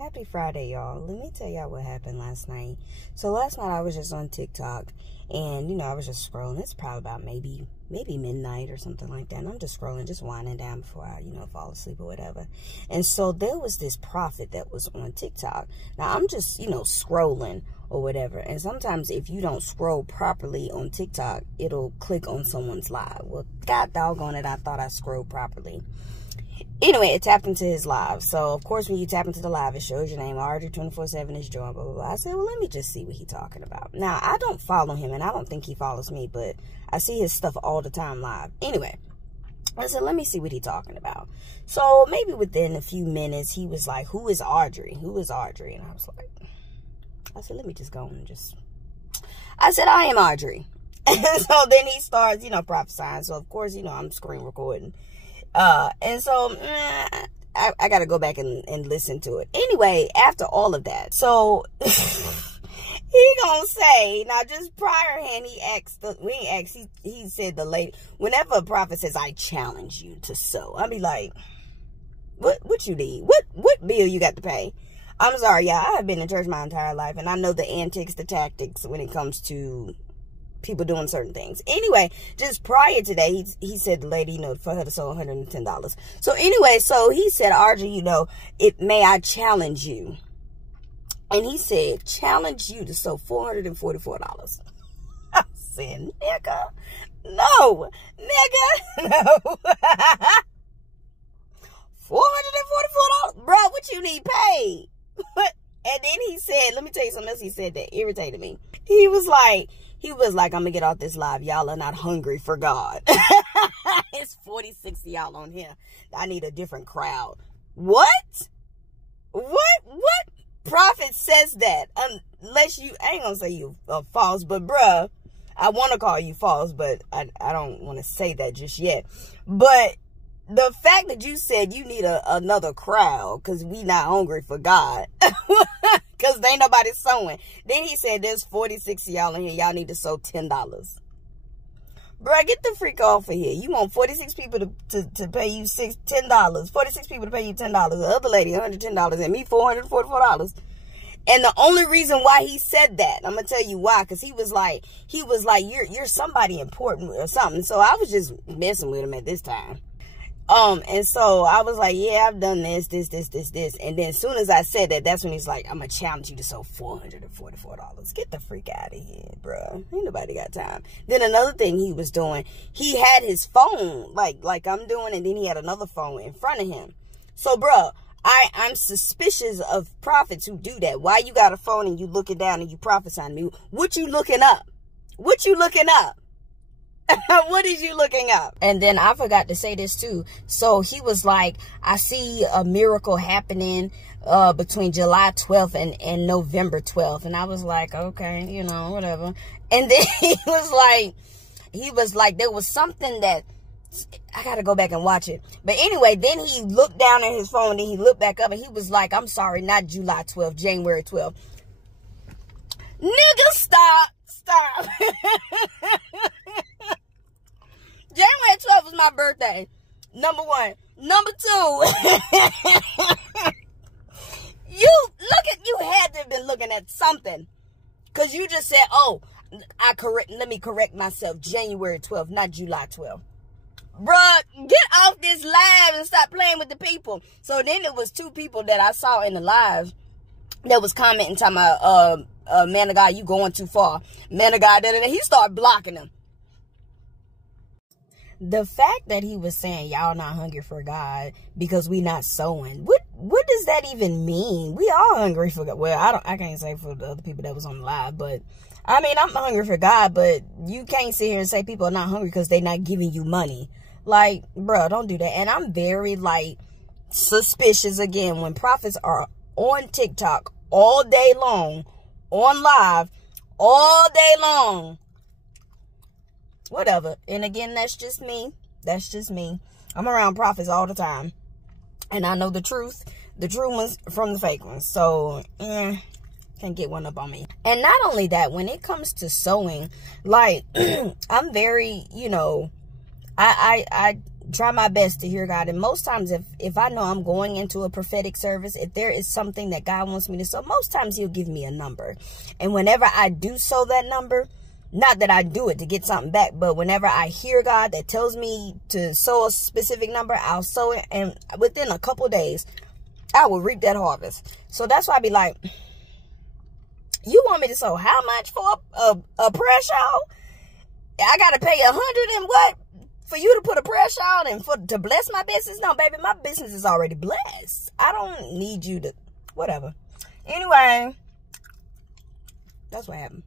Happy Friday, y'all. Let me tell y'all what happened last night. So last night I was just on TikTok and, I was just scrolling. It's probably about maybe midnight or something like that. And I'm just scrolling, just winding down before I, fall asleep or whatever. And so there was this prophet that was on TikTok. Now I'm just, scrolling or whatever. And sometimes if you don't scroll properly on TikTok, it'll click on someone's live. Well, God doggone it, I thought I scrolled properly. Anyway, it tapped into his live. So, of course, when you tap into the live, it shows your name. RJ247 is joined, blah, blah, blah. I said, well, let me just see what he's talking about. Now, I don't follow him, and I don't think he follows me, but I see his stuff all the time live. Anyway, I said, let me see what he's talking about. So, maybe within a few minutes, he was like, who is Audrey? Who is Audrey? And I was like, let me just go and just... I said, I am Audrey. And so then he starts, prophesying. So, of course, I'm screen recording. And so I got to go back and listen to it. Anyway, after all of that, so he gonna say, now just priorhand, he said the lady, whenever a prophet says, I challenge you to sow, I'll be like, what you need? What bill you got to pay? I'm sorry, y'all, I have been in church my entire life, and I know the antics, the tactics when it comes to people doing certain things. Anyway, just prior to that, he said the lady, for her to sow $110. So anyway, so he said, RJ, may I challenge you? And he said, challenge you to sow $444. I said, nigga, no. $444? Bro, what you need paid? And then he said, let me tell you something else he said that irritated me. He was like, I'm going to get off this live. Y'all are not hungry for God. It's 46 y'all on here. I need a different crowd. What? What prophet says that? Unless you, I ain't going to say you are false, but bruh, I want to call you false, but I don't want to say that just yet. But the fact that you said you need another crowd because we not hungry for God. Because there ain't nobody sowing. Then he said there's 46 of y'all in here. Y'all need to sow $10. Bruh, get the freak off of here. You want 46 people to pay you $10. 46 people to pay you $10. The other lady, $110. And me, $444. And the only reason why he said that, I'm going to tell you why. Because he was like, you're somebody important or something. So I was just messing with him at this time. And so I was like, yeah, I've done this. And then as soon as I said that, that's when he's like, I'm going to challenge you to sow $444. Get the freak out of here, bro. Ain't nobody got time. Then another thing he was doing, he had his phone like I'm doing, and then he had another phone in front of him. So, bro, I'm suspicious of prophets who do that. Why you got a phone and you looking down and you prophesying to me? What you looking up? What you looking up? What is you looking up? And then I forgot to say this too. So he was like, I see a miracle happening between July 12th and November 12th. And I was like, okay, whatever. And then he was like, there was something that, I got to go back and watch it. But anyway, then he looked down at his phone and he looked back up and he was like, I'm sorry, not July 12th, January 12th. Nigga, stop. January 12th was my birthday. Number one. Number two. You had to have been looking at something. Because you just said, let me correct myself. January 12th, not July 12th. Bruh, get off this live and stop playing with the people. So then it was two people that I saw in the live that was commenting, talking about, man of God, you going too far. Man of God, he started blocking them. The fact that he was saying y'all not hungry for God because we not sowing, what does that even mean? We all hungry for God. Well, I can't say for the other people that was on the live, but I mean, I'm hungry for God, but you can't sit here and say people are not hungry because they're not giving you money. Like, bro, don't do that. And I'm very suspicious again when prophets are on TikTok all day long, on live all day long. Whatever. And again, that's just me. I'm around prophets all the time. And I know the truth ones from the fake ones. So, can't get one up on me. And not only that, when it comes to sewing, I'm very, I try my best to hear God. And most times, if I know I'm going into a prophetic service, if there is something that God wants me to sow, most times he'll give me a number. And whenever I do sow that number, not that I do it to get something back, but whenever I hear God that tells me to sow a specific number, I'll sow it. And within a couple days, I will reap that harvest. So that's why I be like, you want me to sow how much for a prayer show? I got to pay 100 and what? For you to put a prayer shawl and to bless my business? No, baby, my business is already blessed. I don't need you to, whatever. Anyway, that's what happened.